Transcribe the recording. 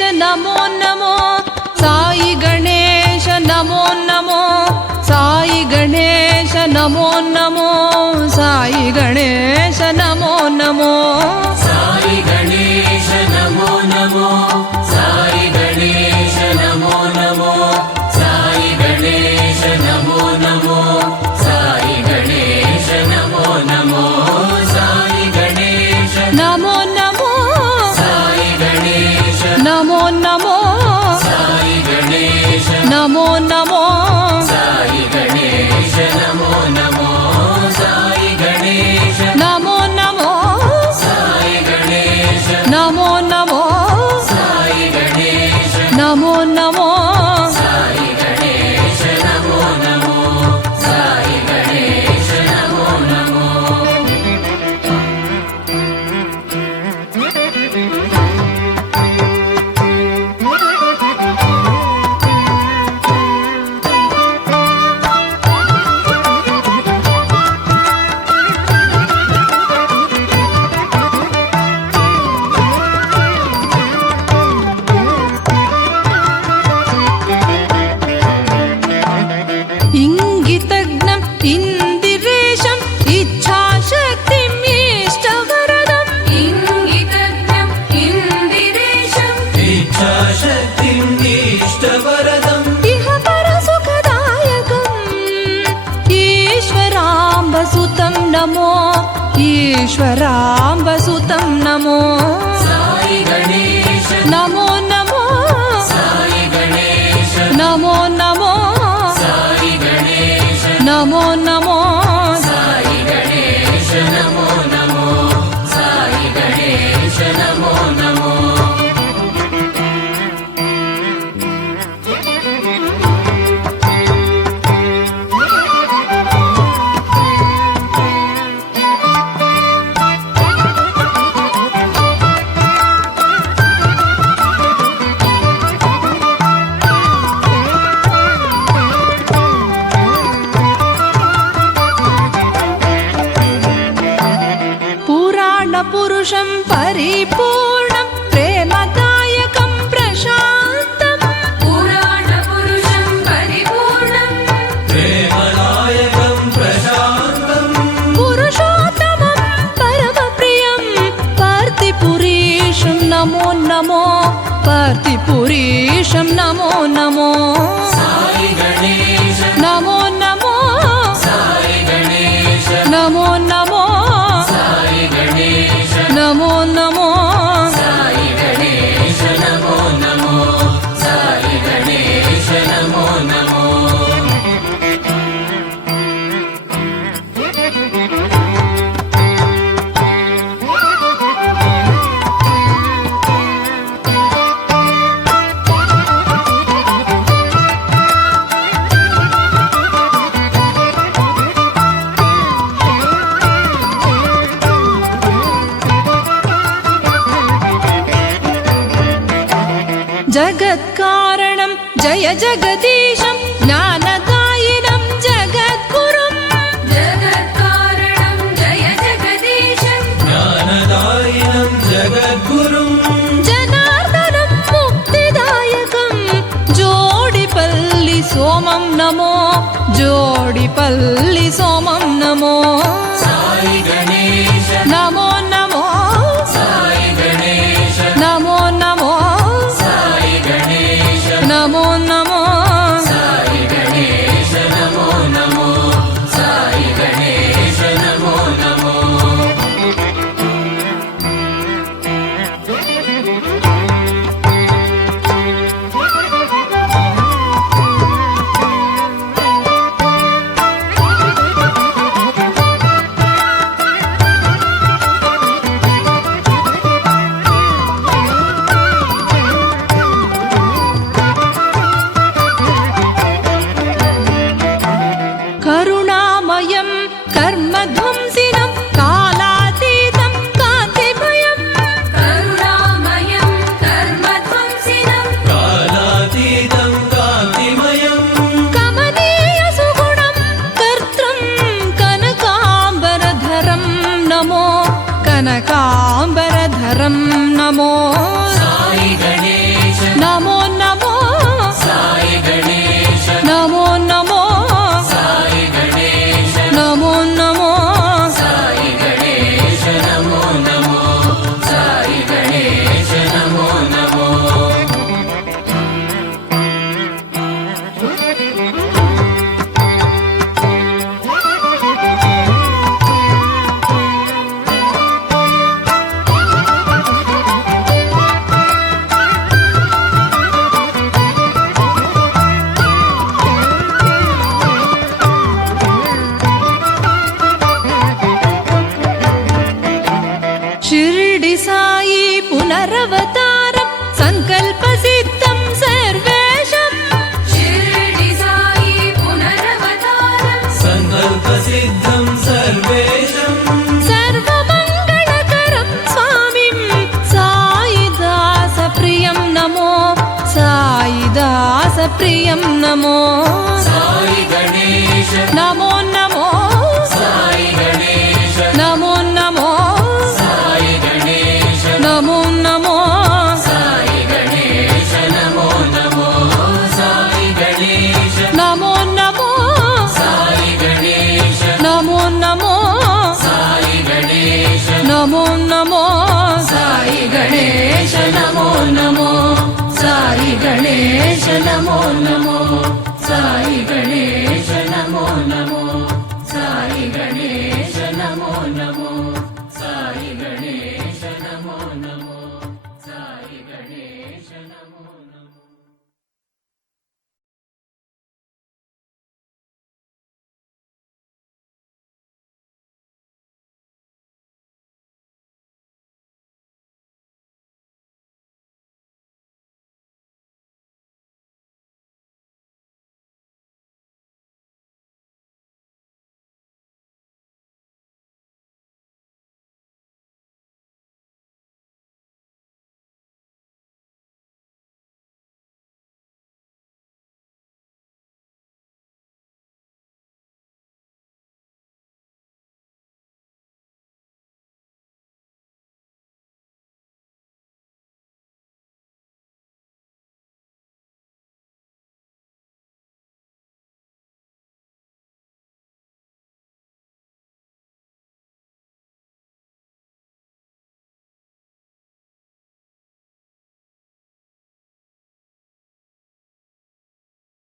नमो नमो साई गणेश नमो नमो साई गणेश नमो नमो साई गणेश नमो नमो साई गणेश नमो नमो साई गणेश नमो नमो साई गणेश नमो नमो साई गणेश नमो नमो साई गणेश नमो नमो साई गणेश नमो नमो साई गणेश नमो नमो साई गणेश नमो नमो साई गणेश नमो नमो साई गणेश नमो नमो साई गणेश नमो नमो साई गणेश नमो नमो साई गणेश नमो नमो इंगितज्ञम् इंदिरेशम् इच्छाशक्तिम् इष्टवरदम् इंगितज्ञम् इंदिरेशम् इच्छाशक्तिम् इष्टवरदम् इह परसुखदायकम् ईश्वराम्बसुतं नमो ईश्वराम्बसुतं नमो साई गणेश नमो नमो साई गणेश नमो नमो साई गणेश नमो नमो साई गणेश नमो नमो साई गणेश नमो नमो पुराणपुरुषं परिपूर्णं प्रेमदायकं प्रशान्तम् पुराणपुरुषम् परिपूर्णम् प्रेमदायकं प्रशान्तम् पुरुषोत्तमं परमप्रियं पार्थिपुरीशं नमो नमो पार्थिपुरीशं नमो नमो साई गणेश नमो नमो साई गणेश नमो नमो साई गणेश नमो नमो साई गणेश नमो नमो साई गणेश नमो नमो जगत्कारणं जय जगदीशं ज्ञानदायिनं जगद्गुरुं जगत्कारणम् जय जगदीशम् ज्ञानदायिनं जगद्गुरुम् जनार्दनं मुक्तिदायकं जोडिपल्लि सोमं नमो जोडिपल्लि सोमं नमो साई गणेश नमो नमो साई गणेश नमो नमो साई गणेश नमो नमो साई गणेश नमो नमो साई गणेश नमो नमो करुणामयं कर्मध्वंसिनं कालातीतं कान्तिमयम् करुणामयम् कर्मध्वंसिनम् कालातीतं कान्तिमयम् कमनीयसुगुणं कर्तृं कनकाम्बरधरं नमो कनकाम्बरधरं नमो साई गणेश పునరవతారం సంకల్పసిద్ధం సర్వేషం शिरडि साई पुनरवतारम् सङ्कल्पसिद्धं सर्वेषं सर्वमङ्गलकरं स्वामिं साईदासप्रियं नमो साईदासप्रियं नमो साई गणेश नमो नमो साई गणेश नमो नमो साई गणेश नमो नमो साई गणेश नमो नमो साई गणेश नमो नमो साई गणेश नमो नमो साई गणेश नमो नमो साई गणेश नमो नमो साई गणेश नमो नमो साई गणेश